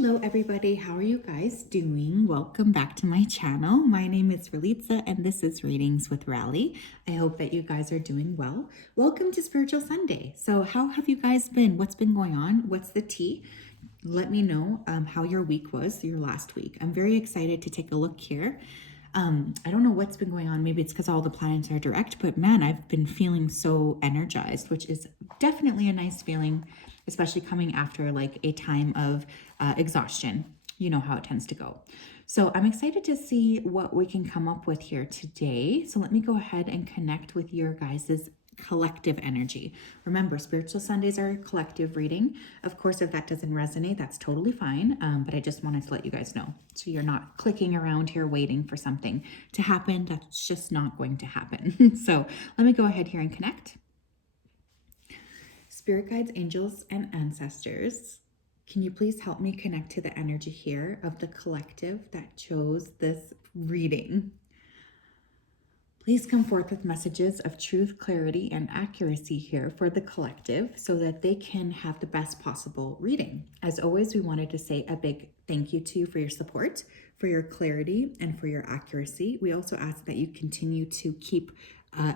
Hello everybody, how are you guys doing? Welcome back to my channel. My name is Ralitza and this is Readings with Rally. I hope that you guys are doing well. Welcome to Spiritual Sunday. So how have you guys been? What's been going on? What's the tea? Let me know how your week was, your last week. I'm very excited to take a look here. I don't know what's been going on. Maybe it's because all the planets are direct, but man, I've been feeling so energized, which is definitely a nice feeling, especially coming after like a time of exhaustion. You know how it tends to go. So I'm excited to see what we can come up with here today. So let me go ahead and connect with your guys's collective energy. Remember, Spiritual Sundays are a collective reading. Of course, if that doesn't resonate, that's totally fine. But I just wanted to let you guys know. So you're not clicking around here waiting for something to happen. That's just not going to happen. So let me go ahead here and connect. Spirit guides, angels, and ancestors, can you please help me connect to the energy here of the collective that chose this reading? Please come forth with messages of truth, clarity, and accuracy here for the collective so that they can have the best possible reading. As always, we wanted to say a big thank you to you for your support, for your clarity, and for your accuracy. We also ask that you continue to keep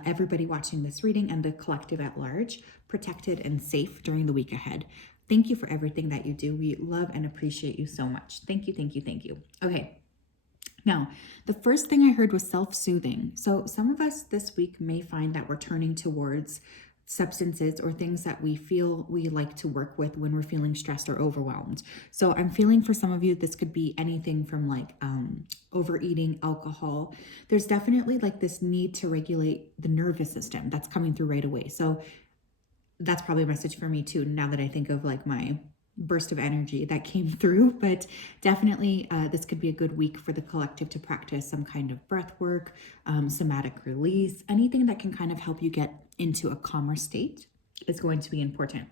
everybody watching this reading and the collective at large protected and safe during the week ahead. Thank you for everything that you do. We love and appreciate you so much. Thank you, thank you, thank you. Okay. Now, the first thing I heard was self-soothing. So some of us this week may find that we're turning towards substances or things that we feel we like to work with when we're feeling stressed or overwhelmed. So I'm feeling for some of you, this could be anything from like overeating, alcohol. There's definitely like this need to regulate the nervous system that's coming through right away. So that's probably a message for me too, now that I think of like my burst of energy that came through. But definitely this could be a good week for the collective to practice some kind of breath work, somatic release, anything that can kind of help you get into a calmer state is going to be important.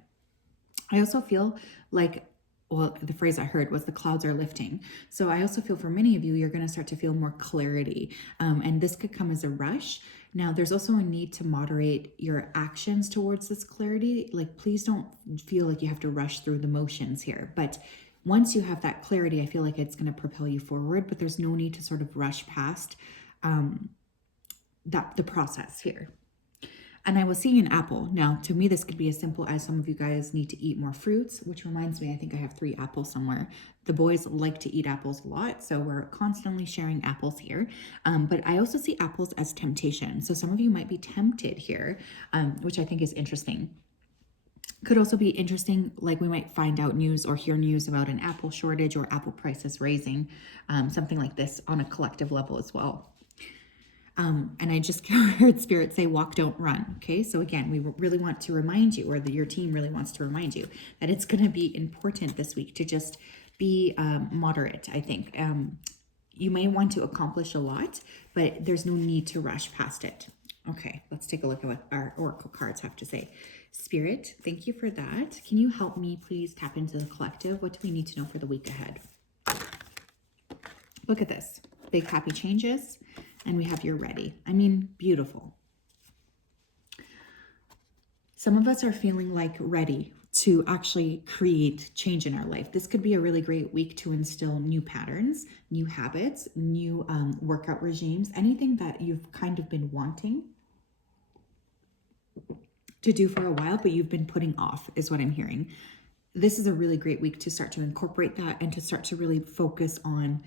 I also feel like, well, the phrase I heard was the clouds are lifting. So I also feel for many of you, you're going to start to feel more clarity. And this could come as a rush. Now, there's also a need to moderate your actions towards this clarity. Like, please don't feel like you have to rush through the motions here. But once you have that clarity, I feel like it's going to propel you forward, but there's no need to sort of rush past the process here. And I was seeing an apple. Now, to me, this could be as simple as some of you guys need to eat more fruits, which reminds me, I think I have 3 apples somewhere. The boys like to eat apples a lot, so we're constantly sharing apples here. But I also see apples as temptation. So some of you might be tempted here, which I think is interesting. Could also be interesting, like we might find out news or hear news about an apple shortage or apple prices raising, something like this on a collective level as well. And I just heard Spirit say, walk, don't run. Okay. So again, we really want to remind you, or your team really wants to remind you that it's going to be important this week to just be moderate. I think you may want to accomplish a lot, but there's no need to rush past it. Okay. Let's take a look at what our oracle cards have to say. Spirit, thank you for that. Can you help me please tap into the collective? What do we need to know for the week ahead? Look at this. Big happy changes. And we have you're ready. I mean, beautiful. Some of us are feeling like ready to actually create change in our life. This could be a really great week to instill new patterns, new habits, new workout regimes, anything that you've kind of been wanting to do for a while, but you've been putting off is what I'm hearing. This is a really great week to start to incorporate that and to start to really focus on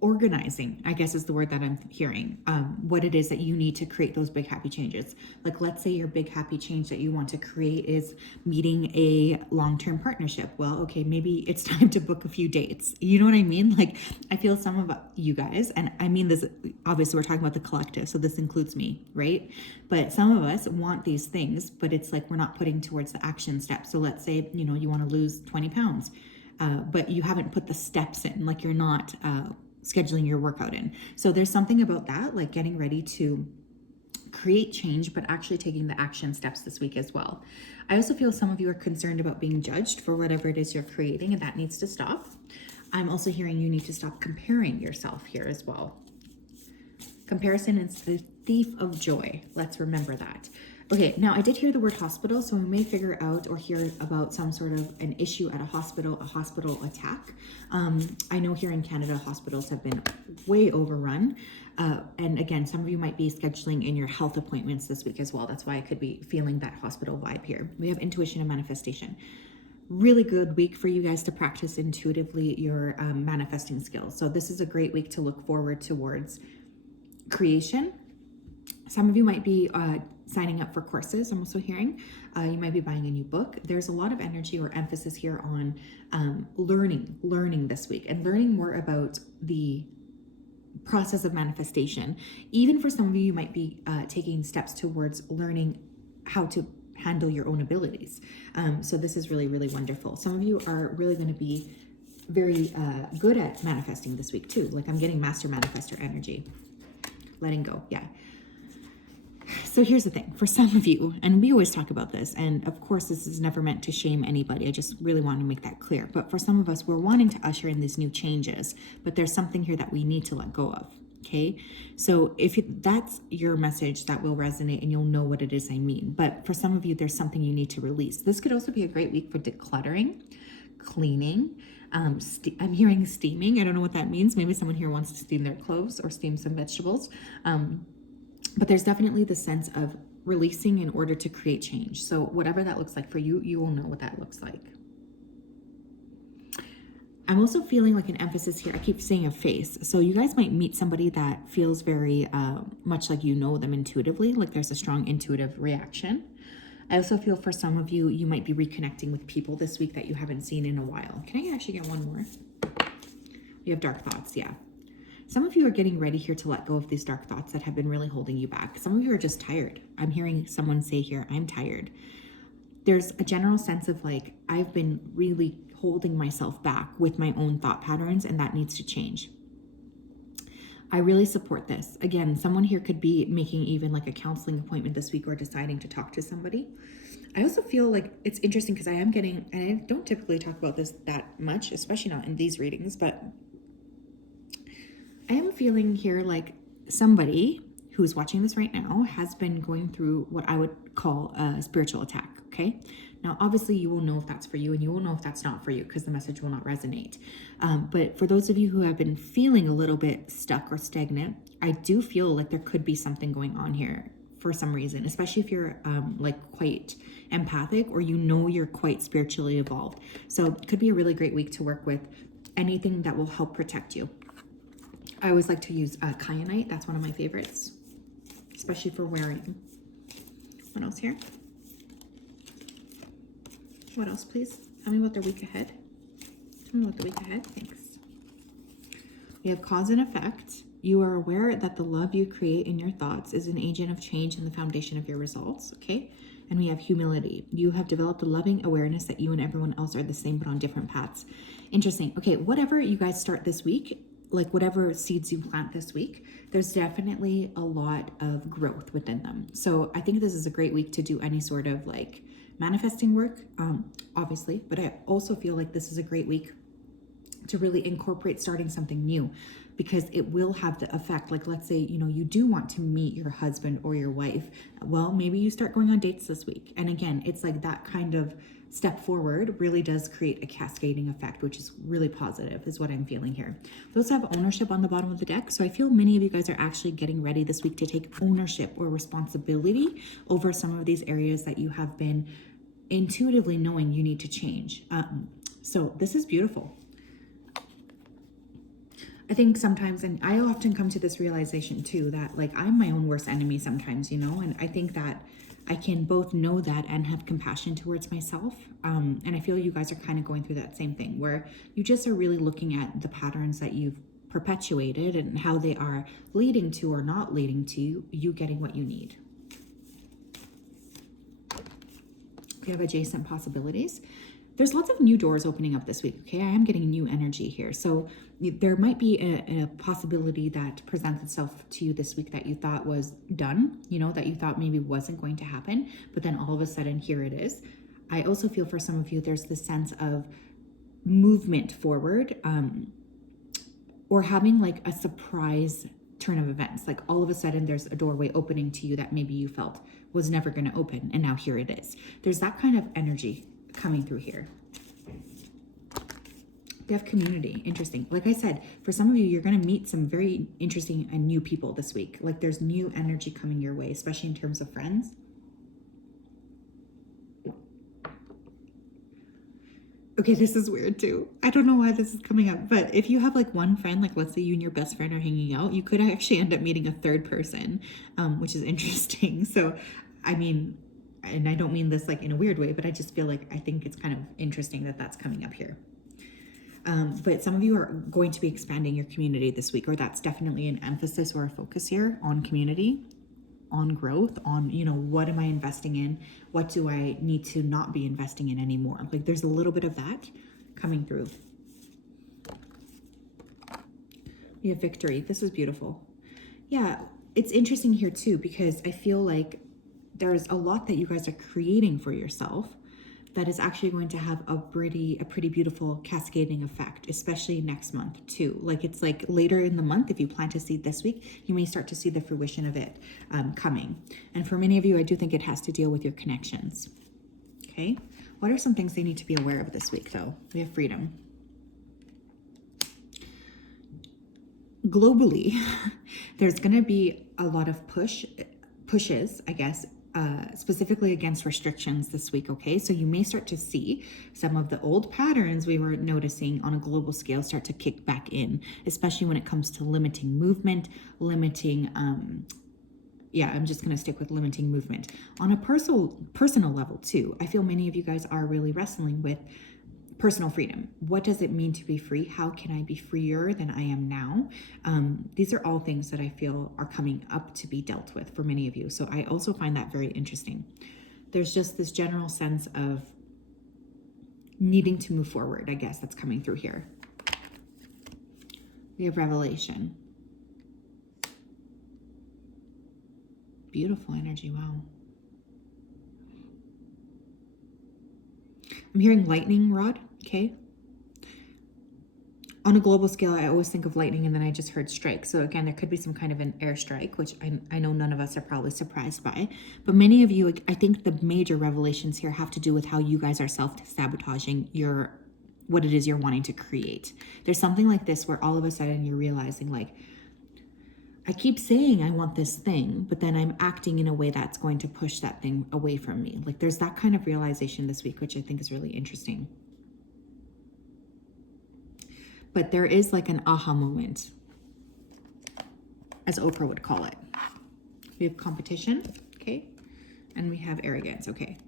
organizing, I guess is the word that I'm hearing, what it is that you need to create those big happy changes. Like, let's say your big happy change that you want to create is meeting a long-term partnership. Well, okay, maybe it's time to book a few dates. You know what I mean? Like, I feel some of you guys, and I mean this, obviously we're talking about the collective, so this includes me, right? But some of us want these things, but it's like we're not putting towards the action steps. So let's say, you know, you want to lose 20 pounds, but you haven't put the steps in, like you're not scheduling your workout in. So there's something about that, like getting ready to create change, but actually taking the action steps this week as well. I also feel some of you are concerned about being judged for whatever it is you're creating, and that needs to stop. I'm also hearing you need to stop comparing yourself here as well. Comparison is the thief of joy. Let's remember that. Okay, now I did hear the word hospital, so we may figure out or hear about some sort of an issue at a hospital attack. I know here in Canada, hospitals have been way overrun. And again, some of you might be scheduling in your health appointments this week as well. That's why I could be feeling that hospital vibe here. We have intuition and manifestation. Really good week for you guys to practice intuitively your manifesting skills. So this is a great week to look forward towards creation. Some of you might be signing up for courses. I'm also hearing you might be buying a new book. There's a lot of energy or emphasis here on learning this week and learning more about the process of manifestation. Even for some of you, you might be taking steps towards learning how to handle your own abilities. So this is really, really wonderful. Some of you are really going to be very good at manifesting this week too. Like I'm getting master manifestor energy. Letting go. Yeah. So here's the thing for some of you, and we always talk about this, and of course this is never meant to shame anybody. I just really want to make that clear. But for some of us, we're wanting to usher in these new changes, but there's something here that we need to let go of. Okay. So if that's your message, that will resonate and you'll know what it is I mean. But for some of you, there's something you need to release. This could also be a great week for decluttering, cleaning. I'm hearing steaming. I don't know what that means. Maybe someone here wants to steam their clothes or steam some vegetables. But there's definitely the sense of releasing in order to create change. So whatever that looks like for you, you will know what that looks like. I'm also feeling like an emphasis here. I keep saying a face. So you guys might meet somebody that feels very much like you know them intuitively, like there's a strong intuitive reaction. I also feel for some of you, you might be reconnecting with people this week that you haven't seen in a while. Can I actually get one more? We have dark thoughts, yeah. Some of you are getting ready here to let go of these dark thoughts that have been really holding you back. Some of you are just tired. I'm hearing someone say here, I'm tired. There's a general sense of like, I've been really holding myself back with my own thought patterns, and that needs to change. I really support this. Again, someone here could be making even like a counseling appointment this week or deciding to talk to somebody. I also feel like it's interesting because I am getting, and I don't typically talk about this that much, especially not in these readings, but I am feeling here like somebody who's watching this right now has been going through what I would call a spiritual attack, okay? Now, obviously, you will know if that's for you, and you will know if that's not for you because the message will not resonate. But for those of you who have been feeling a little bit stuck or stagnant, I do feel like there could be something going on here for some reason, especially if you're like quite empathic or you know you're quite spiritually evolved. So it could be a really great week to work with anything that will help protect you. I always like to use kyanite. That's one of my favorites, especially for wearing. What else here? What else, please? Tell me about the week ahead. Tell me about the week ahead. Thanks. We have cause and effect. You are aware that the love you create in your thoughts is an agent of change and the foundation of your results, okay? And we have humility. You have developed a loving awareness that you and everyone else are the same but on different paths. Interesting. Okay, whatever you guys start this week, like whatever seeds you plant this week, there's definitely a lot of growth within them. So I think this is a great week to do any sort of like manifesting work, obviously, but I also feel like this is a great week to really incorporate starting something new, because it will have the effect. Like, let's say, you know, you do want to meet your husband or your wife. Well, maybe you start going on dates this week. And again, it's like that kind of step forward really does create a cascading effect, which is really positive, is what I'm feeling here. We also have ownership on the bottom of the deck. So I feel many of you guys are actually getting ready this week to take ownership or responsibility over some of these areas that you have been intuitively knowing you need to change. So this is beautiful. I think sometimes, and I often come to this realization too, that like I'm my own worst enemy sometimes, you know, and I think that I can both know that and have compassion towards myself. And I feel you guys are kind of going through that same thing where you just are really looking at the patterns that you've perpetuated and how they are leading to or not leading to you getting what you need. We have adjacent possibilities. There's lots of new doors opening up this week, okay? I am getting new energy here. So there might be a possibility that presents itself to you this week that you thought was done, you know, that you thought maybe wasn't going to happen, but then all of a sudden here it is. I also feel for some of you, there's this sense of movement forward, or having like a surprise turn of events. Like all of a sudden there's a doorway opening to you that maybe you felt was never going to open, and now here it is. There's that kind of energy coming through here. We have community. Interesting. Like I said, for some of you, you're going to meet some very interesting and new people this week. Like there's new energy coming your way, especially in terms of friends. Okay, this is weird too. I don't know why this is coming up, but if you have like one friend, like let's say you and your best friend are hanging out, you could actually end up meeting a third person, which is interesting. So, I mean, and I don't mean this like in a weird way, but I just feel like I think it's kind of interesting that that's coming up here. But some of you are going to be expanding your community this week, or that's definitely an emphasis or a focus here on community, on growth, on, you know, what am I investing in? What do I need to not be investing in anymore? Like there's a little bit of that coming through. We have victory. This is beautiful. Yeah, it's interesting here too, because I feel like there's a lot that you guys are creating for yourself that is actually going to have a pretty beautiful cascading effect, especially next month too. Like it's like later in the month, if you plant a seed this week, you may start to see the fruition of it coming. And for many of you, I do think it has to deal with your connections. Okay. What are some things they need to be aware of this week though? We have freedom. Globally, there's going to be a lot of pushes, I guess, specifically against restrictions this week, okay? So you may start to see some of the old patterns we were noticing on a global scale start to kick back in, especially when it comes to limiting movement, limiting, I'm just going to stick with limiting movement. On a personal level too, I feel many of you guys are really wrestling with personal freedom. What does it mean to be free? How can I be freer than I am now? These are all things that I feel are coming up to be dealt with for many of you. So I also find that very interesting. There's just this general sense of needing to move forward, I guess, that's coming through here. We have revelation. Beautiful energy, wow. I'm hearing lightning rod, okay? On a global scale, I always think of lightning and then I just heard strike. So again, there could be some kind of an airstrike, which I know none of us are probably surprised by. But many of you, I think the major revelations here have to do with how you guys are self-sabotaging what it is you're wanting to create. There's something like this where all of a sudden you're realizing like, I keep saying I want this thing, but then I'm acting in a way that's going to push that thing away from me. Like there's that kind of realization this week, which I think is really interesting. But there is like an aha moment, as Oprah would call it. We have competition, okay? And we have arrogance, okay?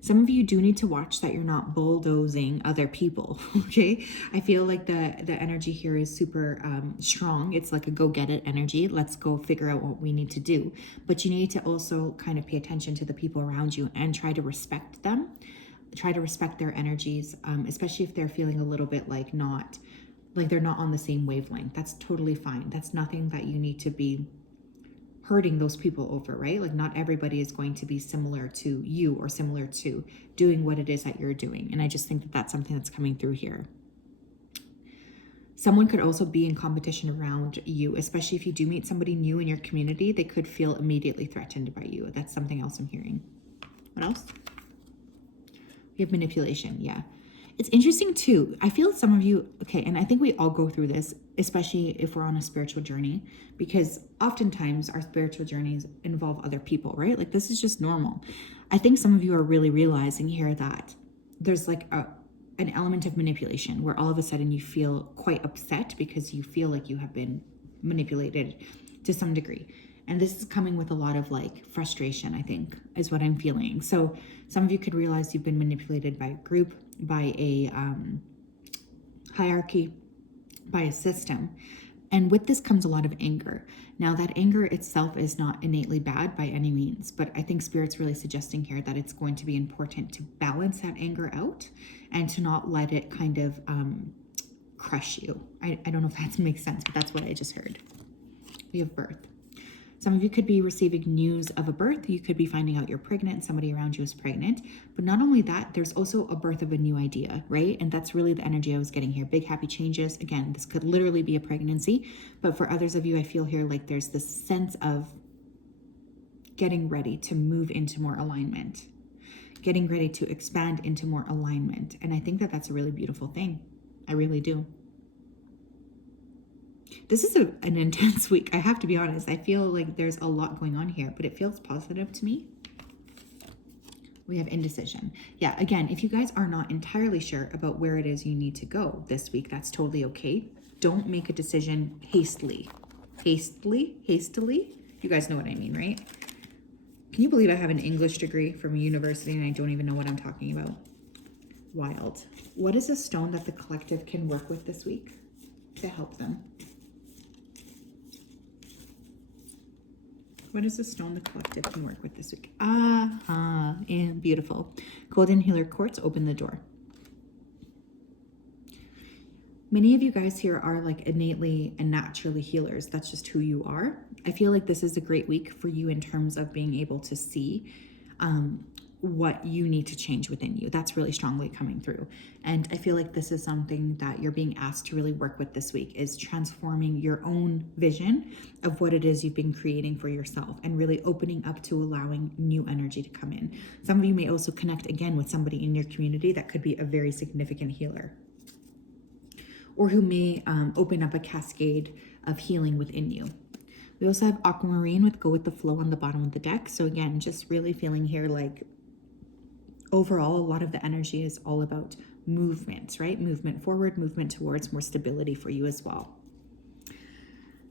Some of you do need to watch that you're not bulldozing other people, okay? I feel like the energy here is super strong. It's like a go get it energy. Let's go figure out what we need to do. But you need to also kind of pay attention to the people around you and try to respect them. Try to respect their energies, especially if they're feeling a little bit like they're not on the same wavelength. That's totally fine. That's nothing that you need to be hurting those people over, right? Like not everybody is going to be similar to you or similar to doing what it is that you're doing. And I just think that that's something that's coming through here. Someone could also be in competition around you, especially if you do meet somebody new in your community, they could feel immediately threatened by you. That's something else I'm hearing. What else? We have manipulation, yeah. It's interesting too. I feel some of you, okay, and I think we all go through this, especially if we're on a spiritual journey, because oftentimes our spiritual journeys involve other people, right? Like this is just normal. I think some of you are really realizing here that there's like an element of manipulation where all of a sudden you feel quite upset because you feel like you have been manipulated to some degree. And this is coming with a lot of like frustration, I think, is what I'm feeling. So some of you could realize you've been manipulated by a group, by a hierarchy, by a system. And with this comes a lot of anger. Now that anger itself is not innately bad by any means, but I think Spirit's really suggesting here that it's going to be important to balance that anger out and to not let it kind of crush you. I don't know if that makes sense, but that's what I just heard. We have birth. Some of you could be receiving news of a birth. You could be finding out you're pregnant and somebody around you is pregnant. But not only that, there's also a birth of a new idea, right? And that's really the energy I was getting here. Big, happy changes. Again, this could literally be a pregnancy. But for others of you, I feel here like there's this sense of getting ready to move into more alignment, getting ready to expand into more alignment. And I think that that's a really beautiful thing. I really do. This is an intense week. I have to be honest. I feel like there's a lot going on here, but it feels positive to me. We have indecision. Yeah, again, if you guys are not entirely sure about where it is you need to go this week, that's totally okay. Don't make a decision hastily. Hastily? You guys know what I mean, right? Can you believe I have an English degree from a university and I don't even know what I'm talking about? Wild. What is a stone that the collective can work with this week to help them? What is the stone the collective can work with this week? And beautiful. Golden Healer Quartz, open the door. Many of you guys here are like innately and naturally healers. That's just who you are. I feel like this is a great week for you in terms of being able to see what you need to change within you. That's really strongly coming through. And I feel like this is something that you're being asked to really work with this week, is transforming your own vision of what it is you've been creating for yourself and really opening up to allowing new energy to come in. Some of you may also connect again with somebody in your community that could be a very significant healer, or who may open up a cascade of healing within you. We also have Aquamarine with Go With The Flow on the bottom of the deck. So again, just really feeling here like overall, a lot of the energy is all about movement, right? Movement forward, movement towards more stability for you as well.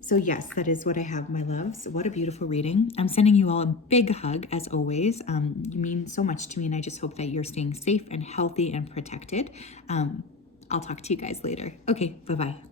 So yes, that is what I have, my loves. What a beautiful reading. I'm sending you all a big hug as always. You mean so much to me, and I just hope that you're staying safe and healthy and protected. I'll talk to you guys later. Okay, bye-bye.